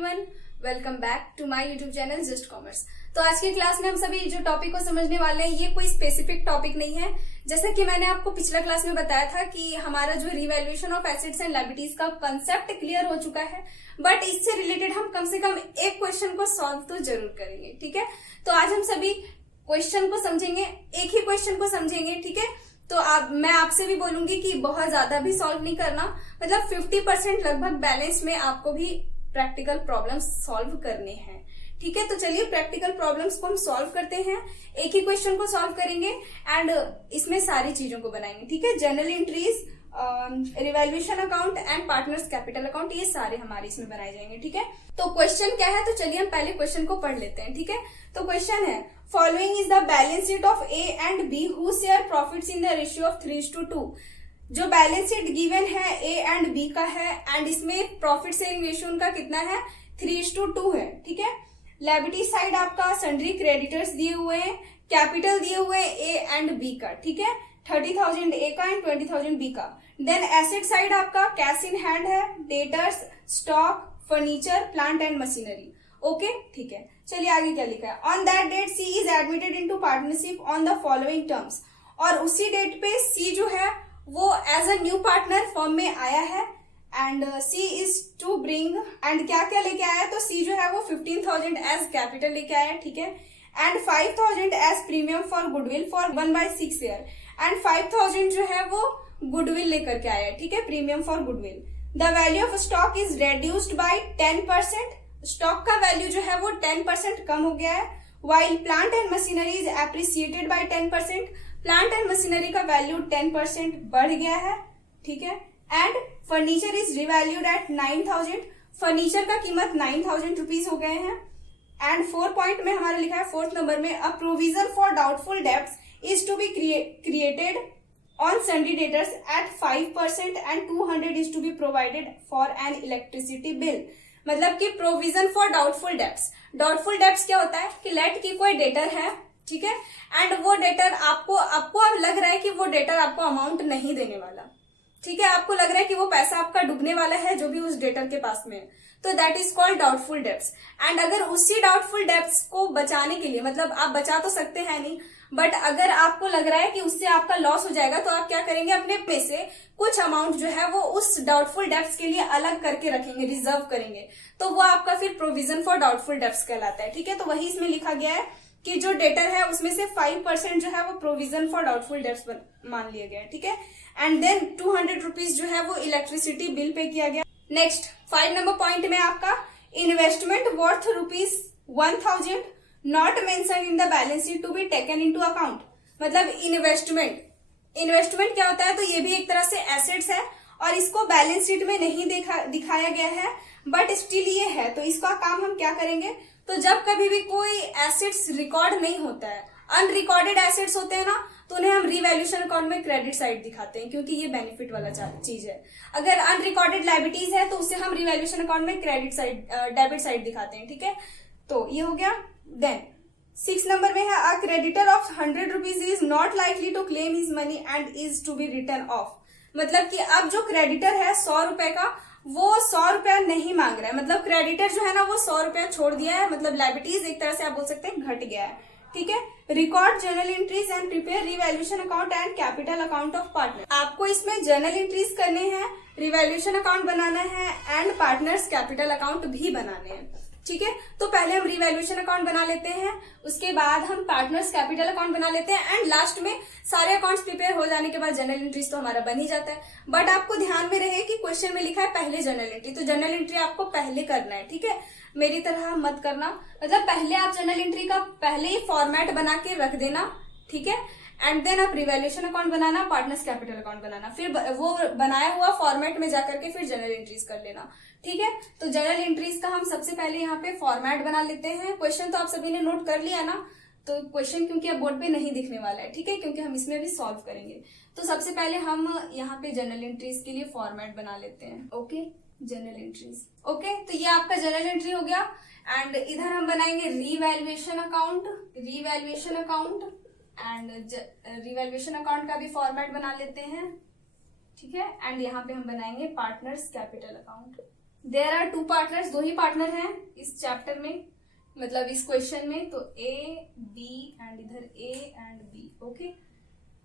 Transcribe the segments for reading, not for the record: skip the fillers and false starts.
Everyone, welcome back to my YouTube channel just commerce. तो आज की क्लास में हम सभी जो टॉपिक को समझने वाले हैं, ये कोई स्पेसिफिक टॉपिक नहीं है। जैसा कि मैंने आपको पिछला क्लास में बताया था कि हमारा जो revaluation of assets and liabilities का कंसेप्ट क्लियर हो चुका है, बट इससे रिलेटेड हम कम से कम एक क्वेश्चन को सॉल्व तो जरूर करेंगे। ठीक है, तो आज हम सभी क्वेश्चन को समझेंगे, एक ही क्वेश्चन को समझेंगे। ठीक है, तो मैं आपसे भी बोलूंगी कि बहुत ज्यादा भी सॉल्व नहीं करना, मतलब 50% लगभग बैलेंस में आपको भी प्रैक्टिकल प्रॉब्लम्स सॉल्व करने हैं। ठीक है, तो चलिए प्रैक्टिकल प्रॉब्लम्स को हम सॉल्व करते हैं। एक ही क्वेश्चन को सॉल्व करेंगे एंड इसमें सारी चीजों को बनाएंगे। ठीक है, general entries, revaluation account and partners capital account, ये सारे हमारे इसमें बनाए जाएंगे। ठीक है, तो क्वेश्चन क्या है, तो चलिए हम पहले क्वेश्चन को पढ़ लेते हैं। ठीक है, तो क्वेश्चन है, following is the balance sheet of A and B who share profits in the ratio of 3:2। जो बैलेंस शीट गिवन है ए एंड बी का है एंड इसमें प्रॉफिट शेयरिंग रेशियो उनका कितना है, 3:2 है। ठीक है, लायबिलिटी साइड आपका सन्ड्री क्रेडिटर्स दिए हुए हैं, कैपिटल दिए हुए हैं ए एंड बी का। ठीक है, 30,000 ए का एंड 20,000 बी का। देन एसेट साइड आपका कैश इन हैंड है, debtors, stock, furniture, plant and machinery. Okay, ठीक है, चलिए आगे क्या लिखा है। On that date C is admitted into partnership on the following terms. और उसी डेट पे सी जो है वो as a new partner firm में आया है and C is to bring, and क्या क्या लेके आया, तो सी जो है वो 15,000 एज कैपिटल लेके आया। ठीक है, and 5,000 as premium for goodwill for 1/6 year, and 5,000 जो है वो गुडविल लेकर के आया है। ठीक है, premium for goodwill. The value of stock is reduced by 10%। Stock का वैल्यू जो है वो 10% कम हो गया है। While plant and machinery is appreciated by 10%। Plant and machinery का वैल्यू 10% बढ़ गया है। ठीक है, and furniture is revalued at 9,000। Furniture का कीमत 9,000 रुपीज हो गए हैं। एंड 4 पॉइंट में हमारा लिखा है 4th नंबर में, a provision for doubtful debts is to be created on sundry debtors at 5% and 200 is to be provided for an electricity bill. मतलब कि provision for doubtful debts. Doubtful debts क्या होता है कि लेट की कोई डेटर है, ठीक है, एंड वो डेटर आपको अब लग रहा है कि वो डेटर आपको अमाउंट नहीं देने वाला। ठीक है, आपको लग रहा है कि वो पैसा आपका डूबने वाला है जो भी उस डेटर के पास में है, तो that is called doubtful debts. And अगर उसी डाउटफुल डेब्ट्स को बचाने के लिए, मतलब आप बचा तो सकते हैं नहीं, बट अगर आपको लग रहा है कि उससे आपका लॉस हो जाएगा, तो आप क्या करेंगे, अपने पे से कुछ अमाउंट जो है वो उस डाउटफुल डेब्ट्स के लिए अलग करके रखेंगे, रिजर्व करेंगे, तो वो आपका फिर प्रोविजन फॉर डाउटफुल डेब्ट्स कहलाता है। ठीक है, तो वही इसमें लिखा गया है कि जो डेटर है उसमें से 5% जो है वो प्रोविजन फॉर डाउटफुल डेब्ट्स मान लिया गया है। ठीक है, एंड देन 200 रुपीज जो है वो इलेक्ट्रिसिटी बिल पे किया गया। नेक्स्ट 5 नंबर पॉइंट में आपका investment worth ₹1,000 not mention in the balance sheet to be taken into account. मतलब इन्वेस्टमेंट क्या होता है, तो ये भी एक तरह से एसेट्स है और इसको बैलेंस शीट में नहीं दिखाया गया है, बट स्टिल ये है। तो इसका काम हम क्या करेंगे, तो जब कभी भी कोई एसेट्स रिकॉर्ड नहीं होता है, अनरिकॉर्डेड एसेट्स होते हैं ना, तो उन्हें हम रिवैल्यूएशन अकाउंट में क्रेडिट साइड दिखाते हैं, क्योंकि ये बेनिफिट वाला चीज है। अगर अनरिकॉर्डेड लायबिलिटीज है तो उसे हम रिवैल्यूएशन अकाउंट में क्रेडिट साइड, डेबिट साइड दिखाते हैं। ठीक है, तो ये हो गया। देन 6 नंबर में है, a creditor of 100 rupees is not likely to claim his money and is to be return off. मतलब कि अब जो क्रेडिटर है 100 रुपए का, वो 100 रुपया नहीं मांग रहा है। मतलब क्रेडिटर जो है ना वो 100 रुपया छोड़ दिया है, मतलब लायबिलिटीज एक तरह से आप बोल सकते हैं घट गया है। ठीक है, record journal entries and prepare revaluation account and capital account of partner. आपको इसमें जर्नल एंट्रीज करने हैं, रिवैल्यूएशन अकाउंट बनाना है एंड पार्टनर्स कैपिटल अकाउंट भी बनाने हैं। ठीक है, तो पहले हम रिवैल्यूएशन अकाउंट बना लेते हैं, उसके बाद हम पार्टनर्स कैपिटल अकाउंट बना लेते हैं एंड लास्ट में सारे अकाउंट्स प्रिपेयर हो जाने के बाद जनरल एंट्रीज तो हमारा बन ही जाता है। बट आपको ध्यान में रहे कि क्वेश्चन में लिखा है पहले जनरल एंट्री, तो जनरल एंट्री आपको पहले करना है। ठीक है, मेरी तरह मत करना, मतलब पहले आप जनरल एंट्री का पहले ही फॉर्मेट बना के रख देना। ठीक है, एंड देन आप रिवैल्यूएशन अकाउंट बनाना, पार्टनर्स कैपिटल अकाउंट बनाना, फिर वो बनाया हुआ फॉर्मेट में जाकर के फिर जनरल एंट्रीज कर लेना। ठीक है, तो जनरल एंट्रीज का हम सबसे पहले यहाँ पे फॉर्मेट बना लेते हैं। क्वेश्चन तो आप सभी ने नोट कर लिया ना, तो क्वेश्चन क्योंकि अब बोर्ड पे नहीं दिखने वाला है, ठीक है, क्योंकि हम इसमें भी सॉल्व करेंगे। तो सबसे पहले हम यहाँ पे जनरल एंट्रीज के लिए फॉर्मेट बना लेते हैं। Okay, general entries. ओके, तो ये आपका जनरल एंट्री हो गया एंड इधर हम बनाएंगे revaluation account and revaluation account का भी फॉर्मेट बना लेते हैं। ठीक है, एंड यहाँ पे हम बनाएंगे partners capital account. There are 2 partners, 2 ही पार्टनर हैं इस चैप्टर में, मतलब इस क्वेश्चन में। तो ए बी एंड इधर ए एंड बी। ओके,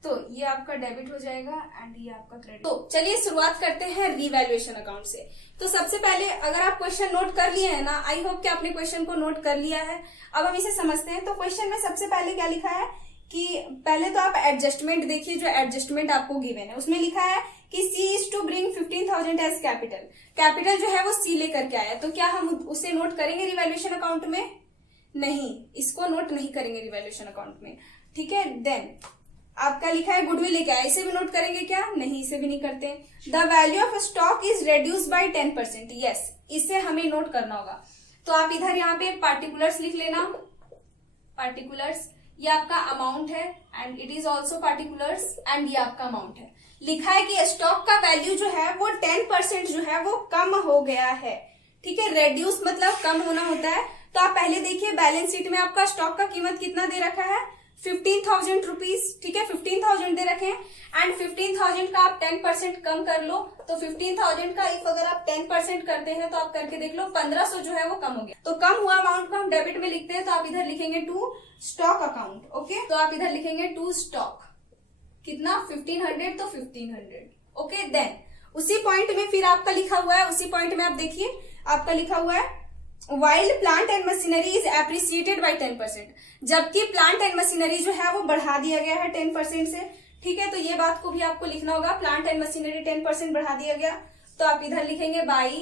तो ये आपका डेबिट हो जाएगा एंड ये आपका क्रेडिट। तो चलिए शुरुआत करते हैं रीवैल्यूएशन अकाउंट से। तो सबसे पहले अगर आप क्वेश्चन नोट कर लिए हैं ना, आई होप कि आपने क्वेश्चन को नोट कर लिया है। अब हम इसे समझते हैं। तो क्वेश्चन में सबसे पहले क्या लिखा है कि पहले तो आप एडजस्टमेंट देखिए, जो एडजस्टमेंट आपको गिवन है उसमें लिखा है कि C is to bring 15,000 as capital. Capital जो है वो सी लेकर के आया, तो क्या हम उसे नोट करेंगे रिवैल्यूएशन अकाउंट में? नहीं, इसको नोट नहीं करेंगे रिवैल्यूएशन अकाउंट में। ठीक है, देन आपका लिखा है गुडविल लेके आया, इसे भी नोट करेंगे क्या? नहीं, इसे भी नहीं करते। The value of stock is reduce by 10%। Yes, इसे हमें नोट करना होगा। तो आप इधर यहाँ पे पार्टिकुलर्स लिख लेना, पार्टिकुलर्स, ये आपका अमाउंट है and it is also particulars and ये आपका अमाउंट है। लिखा है कि स्टॉक का वैल्यू जो है वो 10% जो है वो कम हो गया है। ठीक है, रेड्यूस मतलब कम होना होता है। तो आप पहले देखिए बैलेंस शीट में आपका स्टॉक का कीमत कितना दे रखा है? 15,000 रुपीज। ठीक है, 15,000 दे रखे हैं एंड 15,000 का आप 10% कम कर लो। तो 15,000 का इफ अगर आप 10% करते हैं तो आप करके देख लो, 1,500 जो है वो कम हो गया। तो कम हुआ अमाउंट को हम डेबिट में लिखते हैं, तो आप इधर लिखेंगे टू स्टॉक अकाउंट। ओके, तो आप इधर लिखेंगे टू स्टॉक, कितना? 1500, तो 1500। ओके, देन उसी पॉइंट में फिर आपका लिखा हुआ है, उसी पॉइंट में आप देखिए आपका लिखा हुआ है while plant and machinery is appreciated by 10%, जबकि प्लांट एंड मशीनरी जो है वो बढ़ा दिया गया है 10% से। ठीक है, तो ये बात को भी आपको लिखना होगा, प्लांट एंड मशीनरी 10% बढ़ा दिया गया। तो आप इधर लिखेंगे बाई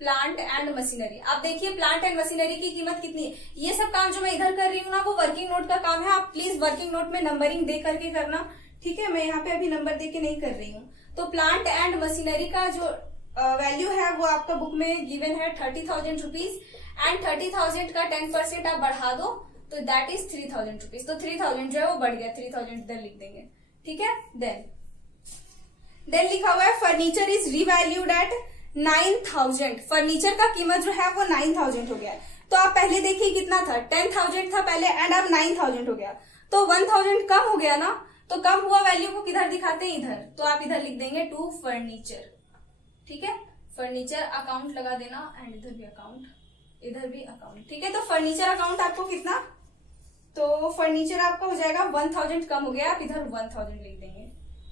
प्लांट एंड मशीनरी। आप देखिए प्लांट एंड मशीनरी की कीमत कितनी है। ये सब काम जो मैं इधर कर रही हूँ ना वो वर्किंग नोट का काम है, आप प्लीज वर्किंग नोट में नंबरिंग दे करके करना। ठीक है, मैं यहाँ पे अभी नंबर दे के नहीं कर रही हूँ। तो प्लांट एंड मशीनरी का जो वैल्यू है वो आपका बुक में गिवन है 30,000 रुपीज एंड 30,000 का 10% आप बढ़ा दो तो दैट इज 3,000 रुपीज। तो 3,000 जो है वो बढ़ गया, 3,000 इधर लिख देंगे। ठीक है, देन लिखा हुआ है furniture is revalued at 9,000। Furniture का कीमत जो है वो 9,000 हो गया। तो आप पहले देखिए कितना था, 10,000 था पहले एंड अब 9,000 हो गया, तो 1,000 कम हो गया ना। तो कम हुआ वैल्यू को किधर दिखाते हैं? इधर। तो आप इधर लिख देंगे टू फर्नीचर। ठीक है, फर्नीचर अकाउंट लगा देना एंड इधर भी अकाउंट, इधर भी अकाउंट। ठीक है, तो फर्नीचर अकाउंट आपको कितना? तो फर्नीचर आपका हो जाएगा 1,000 कम हो गया, आप इधर 1,000 लिख देंगे।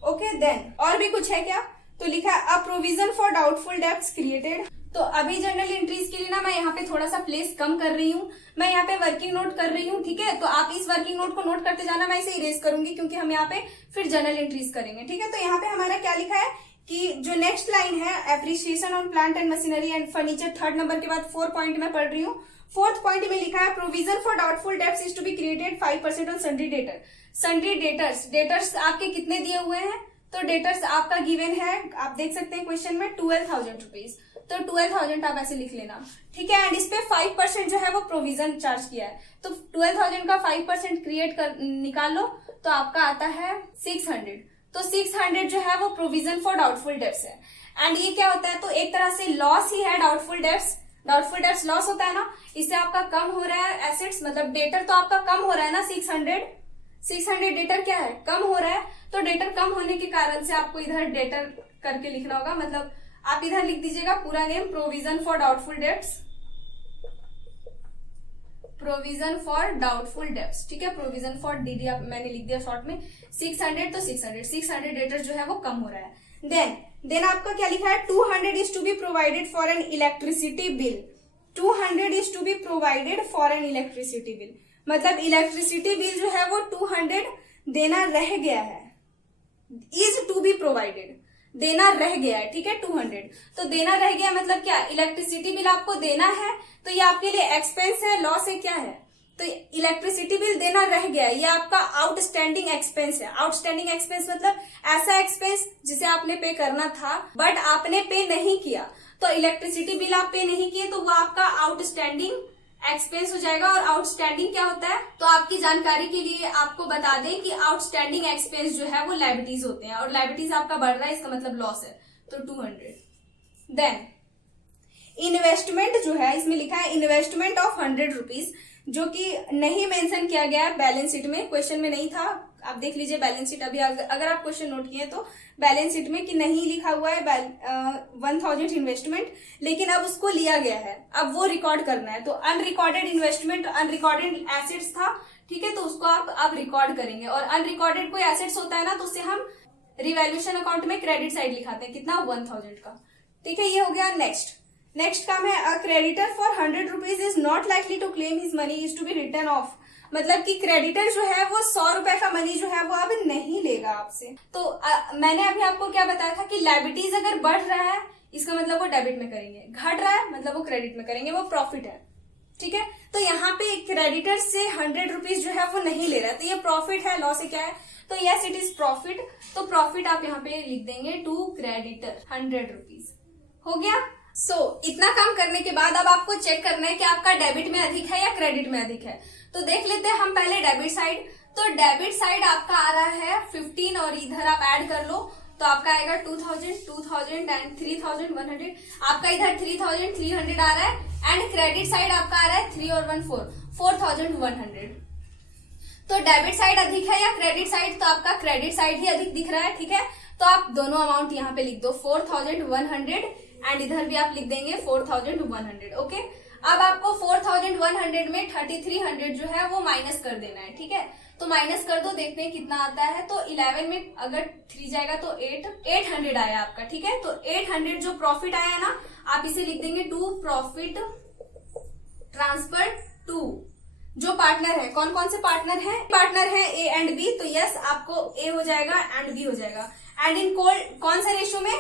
ओके, देन और भी कुछ है क्या? तो लिखा है अ provision for doubtful debts created. तो अभी जनरल एंट्रीज के लिए ना मैं यहाँ पे थोड़ा सा प्लेस कम कर रही हूँ, मैं यहाँ पे वर्किंग नोट कर रही हूँ। ठीक है, तो आप इस वर्किंग नोट को नोट करते जाना, मैं इसे इरेज करूंगी क्योंकि हम यहाँ पे फिर जनरल एंट्रीज करेंगे। ठीक है, तो यहाँ पे हमारा क्या लिखा है कि जो नेक्स्ट लाइन है appreciation on plant and machinery and furniture, 3rd number के बाद 4 पॉइंट में पढ़ रही हूँ। 4th पॉइंट में लिखा है provision for doubtful debts is to be created 5% on sundry debtor. Sundry debtors, debtors आपके कितने दिए हुए हैं? तो डेटर्स आपका गिवन है, आप देख सकते हैं क्वेश्चन में 12,000 रुपीज। तो 12,000 आप ऐसे लिख लेना। ठीक है, एंड इस पे 5% जो है वो प्रोविजन चार्ज किया है। तो 12,000 का 5% क्रिएट कर निकाल लो तो आपका आता है 600। तो 600 जो है वो प्रोविजन फॉर डाउटफुल डेब्ट्स है। एंड ये क्या होता है? तो एक तरह से लॉस ही है doubtful debts. Doubtful debts loss होता है ना, इससे आपका कम हो रहा है एसेट्स, मतलब डेटर तो आपका कम हो रहा है ना। 600 डेटर क्या है? कम हो रहा है। तो डेटर कम होने के कारण से आपको इधर डेटर करके लिखना होगा, मतलब आप इधर लिख दीजिएगा पूरा name provision for doubtful debts, provision for doubtful debts. ठीक है, प्रोविजन फॉर डीडी मैंने लिख दिया शॉर्ट में। 600 तो 600 डेटर जो है वो कम हो रहा है। देन आपका क्या लिखा है? 200 is to be provided for an electricity bill. 200 is to be provided for an electricity bill, मतलब इलेक्ट्रिसिटी बिल जो है वो 200 देना रह गया है। इज टू बी प्रोवाइडेड, देना रह गया है। ठीक है, 200 तो देना रह गया मतलब क्या? इलेक्ट्रिसिटी बिल आपको देना है तो ये आपके लिए एक्सपेंस है, लॉस है, क्या है? तो इलेक्ट्रिसिटी बिल देना रह गया है, ये आपका आउटस्टैंडिंग एक्सपेंस है। आउटस्टैंडिंग एक्सपेंस मतलब ऐसा एक्सपेंस जिसे आपने पे करना था बट आपने पे नहीं किया। तो इलेक्ट्रिसिटी बिल आप पे नहीं किए तो वो आपका आउटस्टैंडिंग एक्सपेंस हो जाएगा। और आउटस्टैंडिंग क्या होता है? तो आपकी जानकारी के लिए आपको बता दें कि आउटस्टैंडिंग एक्सपेंस जो है वो लायबिलिटीज होते हैं और लायबिलिटीज आपका बढ़ रहा है, इसका मतलब लॉस है। तो 200। देन इन्वेस्टमेंट जो है इसमें लिखा है इन्वेस्टमेंट ऑफ 100 रुपीज, जो कि नहीं मेंशन किया गया है बैलेंस शीट में, क्वेश्चन में नहीं था, आप देख लीजिए बैलेंस शीट, अभी अगर आप क्वेश्चन नोट किए तो बैलेंस शीट में कि नहीं लिखा हुआ है 1000 इन्वेस्टमेंट, लेकिन अब उसको लिया गया है, अब वो रिकॉर्ड करना है। तो अनरिकॉर्डेड इन्वेस्टमेंट, अनरिकॉर्डेड एसेट्स था, ठीक है, तो उसको आप रिकॉर्ड करेंगे। और अनरिकॉर्डेड कोई एसेट्स होता है ना, तो उससे हम रिवैल्यूएशन अकाउंट में क्रेडिट साइड लिखाते हैं, कितना 1000 का, ठीक है। ये हो गया। नेक्स्ट काम है a creditor for 100 rupees is not likely to claim his money is to be return off. मतलब कि क्रेडिटर जो है वो 100 रुपए का मनी जो है वो अब नहीं लेगा आपसे। तो मैंने अभी आपको क्या बताया था कि लायबिलिटीज अगर बढ़ रहा है इसका मतलब वो डेबिट में करेंगे, घट रहा है मतलब वो क्रेडिट में करेंगे, वो प्रॉफिट है, ठीक है। तो यहाँ पे क्रेडिटर से 100 रुपीज जो है वो नहीं ले रहा है, तो ये प्रॉफिट है, लॉस है क्या है, तो यस इट इज प्रॉफिट। तो प्रॉफिट आप यहाँ पे लिख देंगे टू क्रेडिटर 100 रुपीज, हो गया। इतना काम करने के बाद अब आपको चेक करना है कि आपका डेबिट में अधिक है या क्रेडिट में अधिक है। तो देख लेते हैं हम पहले डेबिट साइड। तो डेबिट साइड आपका आ रहा है 15 और इधर आप ऐड कर लो तो आपका आएगा 2000, 2000 एंड 3100। आपका इधर 3300 आ रहा है एंड क्रेडिट साइड आपका आ रहा है 3 और 1 4, 4100। तो डेबिट साइड अधिक है या क्रेडिट साइड, तो आपका क्रेडिट साइड ही अधिक दिख रहा है, ठीक है। तो आप दोनों अमाउंट यहाँ पे लिख दो 4100 एंड इधर भी आप लिख देंगे 4100, ओके। अब आपको 4100 में 3300 जो है वो माइनस कर देना है, ठीक है। तो माइनस कर दो, देखते हैं कितना आता है। तो 11 में अगर 3 जाएगा तो 800 आया आपका, ठीक है। तो 800 जो प्रॉफिट आया ना, आप इसे लिख देंगे टू प्रॉफिट ट्रांसफर टू जो पार्टनर है। कौन कौन से पार्टनर है? पार्टनर है ए एंड बी, तो यस आपको ए हो जाएगा एंड बी हो जाएगा। एंड इन कौन सा रेशियो में?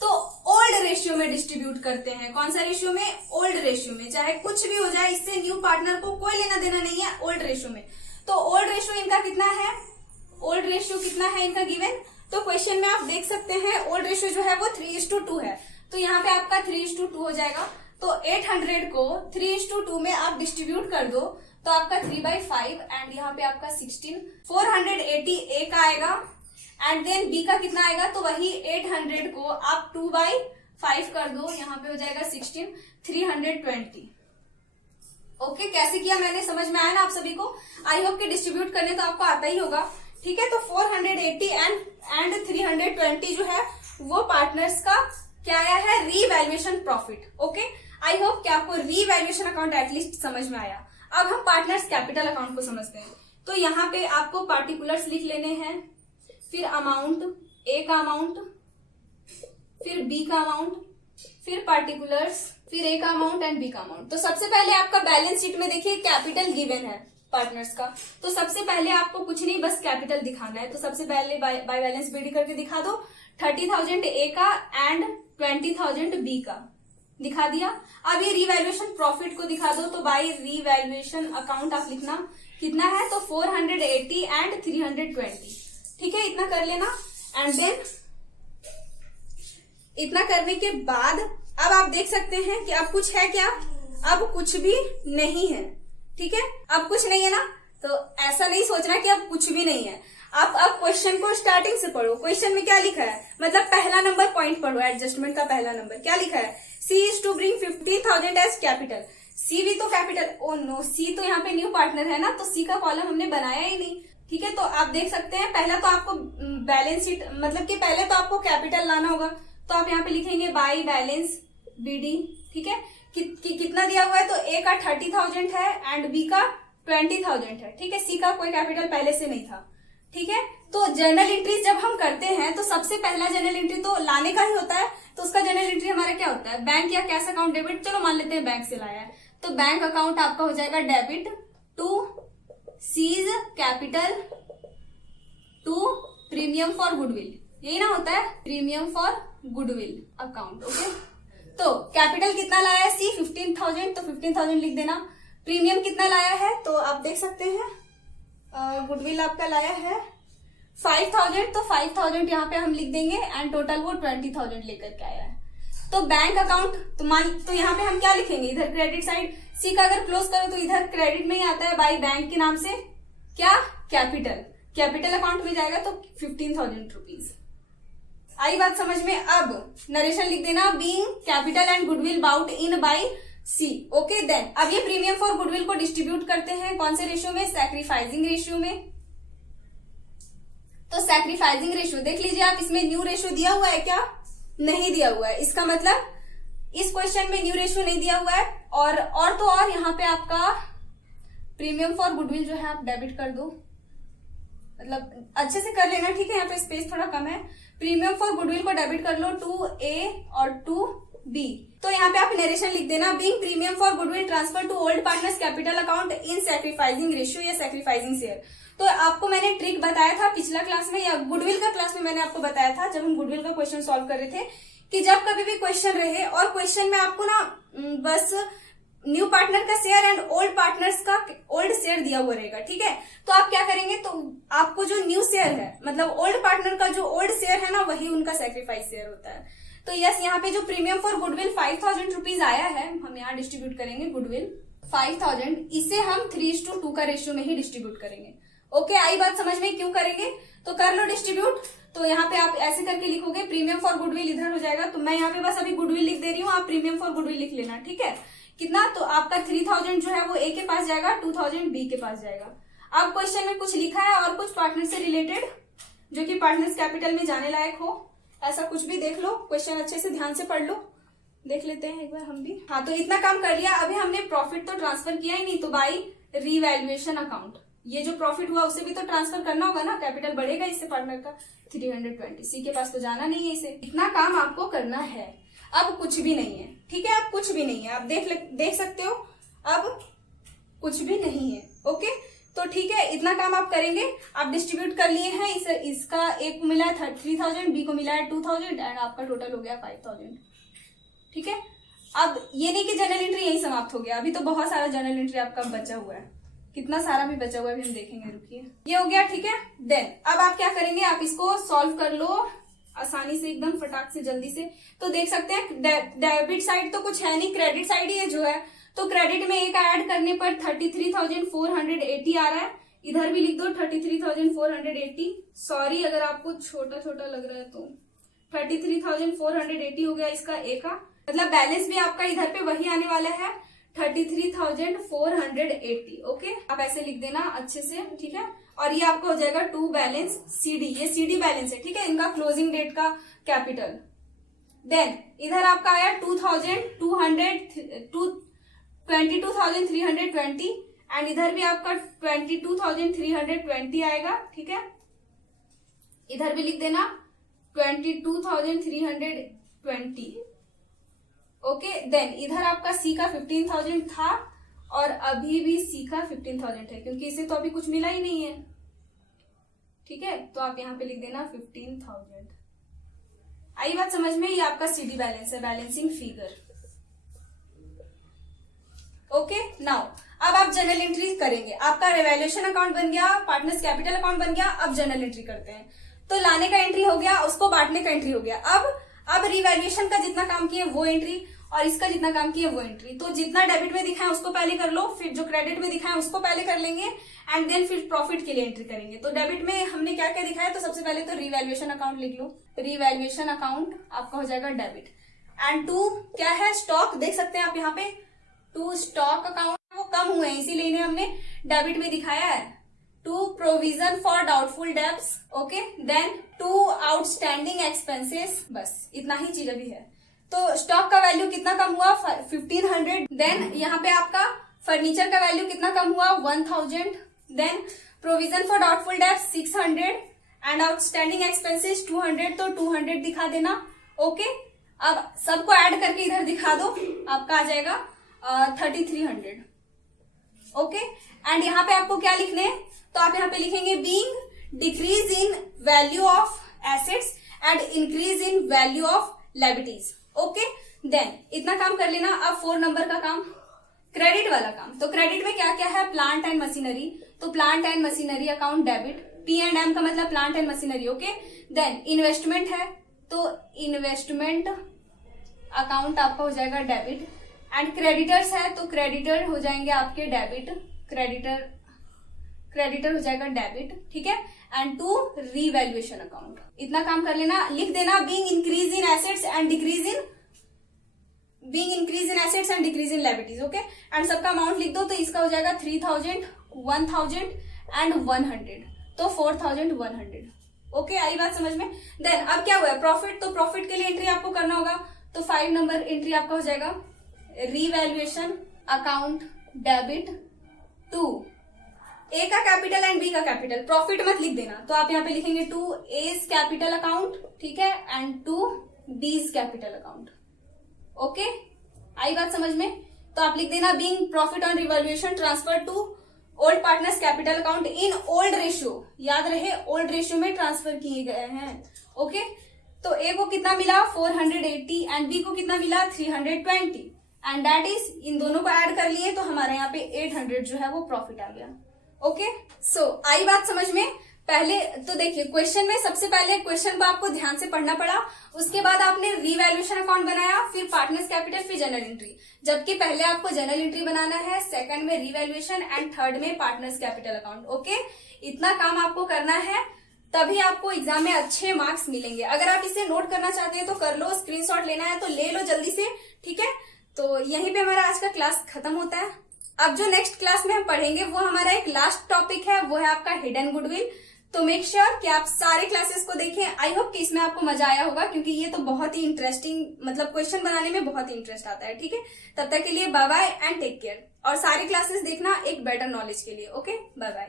तो ओल्ड रेशियो में डिस्ट्रीब्यूट करते हैं। कौन सा रेशियो में? ओल्ड रेशियो में। चाहे कुछ भी हो जाए, इससे न्यू पार्टनर को कोई लेना देना नहीं है, ओल्ड रेशियो में। तो ओल्ड रेशियो इनका कितना है? ओल्ड रेशियो कितना है इनका गिवन? तो क्वेश्चन में आप देख सकते हैं ओल्ड रेशियो जो है वो 3:2 है। तो यहाँ पे आपका 3:2 हो जाएगा। तो 800 को 3:2 में आप डिस्ट्रीब्यूट कर दो तो आपका 3/5 एंड यहाँ पे आपका 16, 480 ए का आएगा एंड देन बी का कितना आएगा? तो वही 800 को आप 2/5 कर दो, यहाँ पे हो जाएगा 16, 320। ओके, कैसे किया मैंने, समझ में आया ना आप सभी को? आई होप कि डिस्ट्रीब्यूट करने तो आपको आता ही होगा, ठीक है। तो 480 एंड 320 जो है वो पार्टनर्स का क्या आया है? Revaluation profit. Okay, I hope कि आपको रीवैल्यूएशन अकाउंट एटलीस्ट समझ में आया। अब हम पार्टनर्स कैपिटल अकाउंट को समझते हैं। तो यहाँ पे आपको पार्टिकुलर्स लिख लेने हैं, फिर अमाउंट, ए का अमाउंट, फिर बी का अमाउंट, फिर पार्टिकुलर्स, फिर ए का अमाउंट एंड बी का अमाउंट। तो सबसे पहले आपका बैलेंस शीट में देखिए कैपिटल गिवन है पार्टनर्स का। तो सबसे पहले आपको कुछ नहीं, बस कैपिटल दिखाना है। तो सबसे पहले बाय बैलेंस बीडी करके दिखा दो। 30,000 ए का एंड 20,000 बी का दिखा दिया। अब ये रीवैल्यूएशन प्रॉफिट को दिखा दो। तो बाय रीवैल्यूएशन अकाउंट आप लिखना कितना है? तो 480 एंड 320, ठीक है। इतना कर लेना एंड देन इतना करने के बाद अब आप देख सकते हैं कि अब कुछ है क्या? अब कुछ भी नहीं है, ठीक है। अब कुछ नहीं है ना, तो ऐसा नहीं सोचना कि अब कुछ भी नहीं है। आप अब क्वेश्चन को स्टार्टिंग से पढ़ो। क्वेश्चन में क्या लिखा है, मतलब पहला नंबर पॉइंट पढ़ो, एडजस्टमेंट का पहला नंबर क्या लिखा है? C is to bring 15,000 as capital. C भी तो कैपिटल, ओ नो, सी तो यहाँ पे न्यू पार्टनर है ना, तो सी का कॉलम हमने बनाया ही नहीं, ठीक है। तो आप देख सकते हैं पहला तो आपको बैलेंस शीट, मतलब कि पहले तो आपको कैपिटल लाना होगा। तो आप यहाँ पे लिखेंगे बाय बैलेंस बीडी, ठीक है। कितना दिया हुआ है? तो ए का 30,000 है एंड बी का 20,000 है, ठीक है। सी का कोई कैपिटल पहले से नहीं था, ठीक है। तो जर्नल एंट्रीज जब हम करते हैं तो सबसे पहला जर्नल एंट्री तो लाने का ही होता है। तो उसका जर्नल एंट्री हमारा क्या होता है? बैंक या कैश अकाउंट डेबिट, चलो मान लेते हैं बैंक से लाया है। तो बैंक अकाउंट आपका हो जाएगा debit to C's capital to premium for goodwill, यही ना होता है, premium for goodwill account, okay. तो कैपिटल कितना लाया है? सी 15,000, तो 15,000 लिख देना। प्रीमियम कितना लाया है? तो आप देख सकते हैं गुडविल आपका लाया है 5,000, तो 5,000 यहाँ पे हम लिख देंगे एंड टोटल वो 20,000 लेकर के आया है। तो बैंक अकाउंट तो यहाँ पे हम क्या लिखेंगे? इधर क्रेडिट साइड, सी का अगर क्लोज करो तो इधर क्रेडिट में ही आता है बाई बैंक के नाम से, क्या? कैपिटल अकाउंट में जाएगा तो 15,000 रुपीज। आई बात समझ में? अब नरेशन लिख देना, being capital and goodwill bought in by C, okay. Then अब ये प्रीमियम फॉर गुडविल को डिस्ट्रीब्यूट करते हैं कौन से रेशियो में? सैक्रिफाइसिंग रेशियो में, तो सैक्रिफाइसिंग रेशियो देख लीजिए आप, इसमें न्यू रेशियो दिया हुआ है क्या? नहीं दिया हुआ है। इसका मतलब इस क्वेश्चन में न्यू रेशियो नहीं दिया हुआ है। और तो और यहाँ पे आपका प्रीमियम फॉर गुडविल जो है आप डेबिट कर दो, मतलब अच्छे से कर लेना, ठीक है? यहाँ पे स्पेस थोड़ा कम है। प्रीमियम फॉर गुडविल को डेबिट कर लो टू ए और टू बी। तो यहाँ पे आप नरेशन लिख देना, being premium for goodwill transfer to old partners capital account in sacrificing ratio या सैक्रिफाइसिंग शेयर। तो आपको मैंने ट्रिक बताया था पिछला क्लास में, या गुडविल का क्लास में मैंने आपको बताया था जब हम गुडविल का क्वेश्चन सॉल्व कर रहे थे, कि जब कभी भी क्वेश्चन रहे और क्वेश्चन में आपको ना बस न्यू पार्टनर का शेयर एंड ओल्ड पार्टनर्स का ओल्ड शेयर दिया हुआ रहेगा, ठीक है? तो आप क्या करेंगे, तो आपको जो न्यू शेयर है, मतलब ओल्ड पार्टनर का जो ओल्ड शेयर है ना, वही उनका सैक्रिफाइस शेयर होता है। तो यस, यहाँ पे जो प्रीमियम फॉर गुडविल 5000 रुपीज आया है, हम यहाँ डिस्ट्रीब्यूट करेंगे गुडविल 5000, इसे हम 3:2 का रेशियो में ही डिस्ट्रीब्यूट करेंगे। ओके, आई बात समझ में? क्यों करेंगे? तो कर लो डिस्ट्रीब्यूट। तो यहाँ पे आप ऐसे करके लिखोगे, प्रीमियम फॉर गुडविल इधर हो जाएगा, तो मैं यहाँ पे बस अभी गुडविल लिख दे रही हूँ, आप प्रीमियम फॉर गुडविल लिख लेना, ठीक है? कितना? तो आपका 3000 जो है वो ए के पास जाएगा, 2000 बी के पास जाएगा। अब क्वेश्चन में कुछ लिखा है और कुछ पार्टनर से रिलेटेड, जो कि पार्टनर्स कैपिटल में जाने लायक हो, ऐसा कुछ भी देख लो। क्वेश्चन अच्छे से ध्यान से पढ़ लो, देख लेते हैं एक बार हम भी। हाँ, तो इतना काम कर लिया। अभी हमने प्रॉफिट तो ट्रांसफर किया ही नहीं, तो बाई रीवैल्यूएशन अकाउंट ये जो प्रॉफिट हुआ उसे भी तो ट्रांसफर करना होगा ना, कैपिटल बढ़ेगा इससे पार्टनर का। 320 सी के पास तो जाना नहीं है इसे। इतना काम आपको करना है, अब कुछ भी नहीं है, ठीक है? अब कुछ भी नहीं है, आप देख सकते हो, अब कुछ भी नहीं है। ओके, तो ठीक है, इतना काम आप करेंगे। आप डिस्ट्रीब्यूट कर लिए हैं, इसका ए को मिला है 3000, बी को मिला है 2000 एंड आपका टोटल हो गया 5000, ठीक है? अब ये नहीं कि जर्नल एंट्री यही समाप्त हो गया, अभी तो बहुत सारा जर्नल एंट्री आपका बचा हुआ है, कितना सारा भी बचा हुआ है अभी हम देखेंगे, रुकिए। ये हो गया, ठीक है? देन अब आप क्या करेंगे, आप इसको सॉल्व कर लो आसानी से, एकदम फटाक से, जल्दी से। तो देख सकते हैं डेबिट साइड तो कुछ है नहीं, क्रेडिट साइड ही है जो है। तो क्रेडिट में एक ऐड करने पर 33,480 आ रहा है, इधर भी लिख दो 33,480। सॉरी अगर आपको छोटा छोटा लग रहा है तो 33,480 हो गया इसका ए का, मतलब बैलेंस भी आपका इधर पे वही आने वाला है 33,480। ओके, आप ऐसे लिख देना अच्छे से, ठीक है? और ये आपका हो जाएगा टू बैलेंस सीडी, ये सीडी बैलेंस है, ठीक है? इनका क्लोजिंग डेट का कैपिटल। देन इधर आपका आया 22,320 एंड इधर भी आपका 22,320 आएगा, ठीक है? इधर भी लिख देना 22,320। ओके, देन इधर आपका सी का 15,000 था और अभी भी सी का 15,000 है, क्योंकि इसे तो अभी कुछ मिला ही नहीं है, ठीक है? तो आप यहाँ पे लिख देना 15,000। आई बात समझ में? ये आपका सीडी बैलेंस है, बैलेंसिंग फिगर। ओके, नाउ अब आप जर्नल एंट्री करेंगे। आपका रिवैल्यूएशन अकाउंट बन गया, पार्टनर्स कैपिटल अकाउंट बन गया। अब जर्नल एंट्री करते हैं। तो लाने का एंट्री हो गया, उसको बांटने का एंट्री हो गया। अब रिवैल्यूएशन का जितना काम किए वो एंट्री और इसका जितना काम किए वो एंट्री। तो जितना डेबिट में दिखाए उसको पहले कर लो, फिर जो क्रेडिट में दिखाए उसको पहले कर लेंगे एंड देन फिर प्रॉफिट के लिए एंट्री करेंगे। तो डेबिट में हमने क्या क्या दिखाया, तो सबसे पहले तो रिवैल्यूएशन अकाउंट लिख लो। रिवैल्यूएशन अकाउंट आपका हो जाएगा डेबिट एंड टू क्या है, स्टॉक। देख सकते हैं आप यहाँ पे टू स्टॉक अकाउंट, वो कम हुए हैं इसीलिए इन्हें हमने डेबिट में दिखाया है। To provision for doubtful debts, okay, then to outstanding expenses, बस इतना ही चीज अभी है। तो स्टॉक का वैल्यू कितना कम हुआ, 1500। देन यहाँ पे आपका फर्नीचर का वैल्यू कितना कम हुआ, 1000। Then provision for doubtful debts 600 and outstanding expenses 200, तो 200 दिखा देना। ओके, अब सबको ऐड करके इधर दिखा दो, आपका आ जाएगा 3300। ओके, एंड यहाँ पे आपको क्या लिखने हैं, तो आप यहाँ पे लिखेंगे being decrease in value of assets and increase in value of liabilities. Okay, then इतना काम कर लेना। अब 4 नंबर का काम, क्रेडिट वाला काम। तो क्रेडिट में क्या क्या है, प्लांट एंड मशीनरी। तो plant and machinery account debit, P&M का मतलब plant and machinery. Okay, then investment है तो इन्वेस्टमेंट अकाउंट आपका हो जाएगा डेबिट एंड क्रेडिटर्स है तो क्रेडिटर हो जाएंगे आपके डेबिट, क्रेडिटर हो जाएगा डेबिट, ठीक है? And to revaluation account. इतना काम कर लेना, लिख देना being increase in assets and decrease in liabilities. Okay, and सबका अमाउंट लिख दो। तो इसका हो जाएगा 3000, 1000 एंड 100, तो 4100। ओके, आई बात समझ में। देन अब क्या हुआ है, प्रॉफिट, तो प्रॉफिट के लिए एंट्री आपको करना होगा, तो 5 नंबर एंट्री आपका हो जाएगा रीवैल्यूएशन अकाउंट डेबिट टू ए का कैपिटल एंड बी का कैपिटल। प्रॉफिट मत लिख देना, तो आप यहाँ पे लिखेंगे टू एज कैपिटल अकाउंट, ठीक है, and to B's capital account. Okay, आई बात समझ में। तो आप लिख देना being profit on revaluation transfer to old partners capital account in old ratio, याद रहे ओल्ड रेशियो में ट्रांसफर किए गए हैं। ओके, तो ए को कितना मिला 480 एंड बी को कितना मिला 320 एंड दैट इज, इन दोनों को ऐड कर लिए तो हमारे यहाँ पे 800 जो है वो प्रॉफिट आ गया। ओके, सो आई बात समझ में। पहले तो देखिए क्वेश्चन में सबसे पहले क्वेश्चन को आपको ध्यान से पढ़ना पड़ा, उसके बाद आपने रीवैल्यूएशन अकाउंट बनाया, फिर पार्टनर्स कैपिटल, फिर जनरल एंट्री। जबकि पहले आपको जनरल एंट्री बनाना है, सेकंड में रीवैल्यूएशन एंड थर्ड में पार्टनर्स कैपिटल अकाउंट। ओके, इतना काम आपको करना है, तभी आपको एग्जाम में अच्छे मार्क्स मिलेंगे। अगर आप इसे नोट करना चाहते हैं तो कर लो, स्क्रीनशॉट लेना है तो ले लो जल्दी से, ठीक है। तो यहीं पे हमारा आज का क्लास खत्म होता है। अब जो नेक्स्ट क्लास में हम पढ़ेंगे वो हमारा एक लास्ट टॉपिक है, वो है आपका हिडन गुडविल। तो मेक श्योर कि आप सारे क्लासेस को देखें। आई होप कि इसमें आपको मजा आया होगा, क्योंकि ये तो बहुत ही इंटरेस्टिंग, मतलब क्वेश्चन बनाने में बहुत ही इंटरेस्ट आता है, ठीक है। तब तक के लिए bye bye and take care, और सारी क्लासेस देखना एक बेटर नॉलेज के लिए। Okay, bye bye.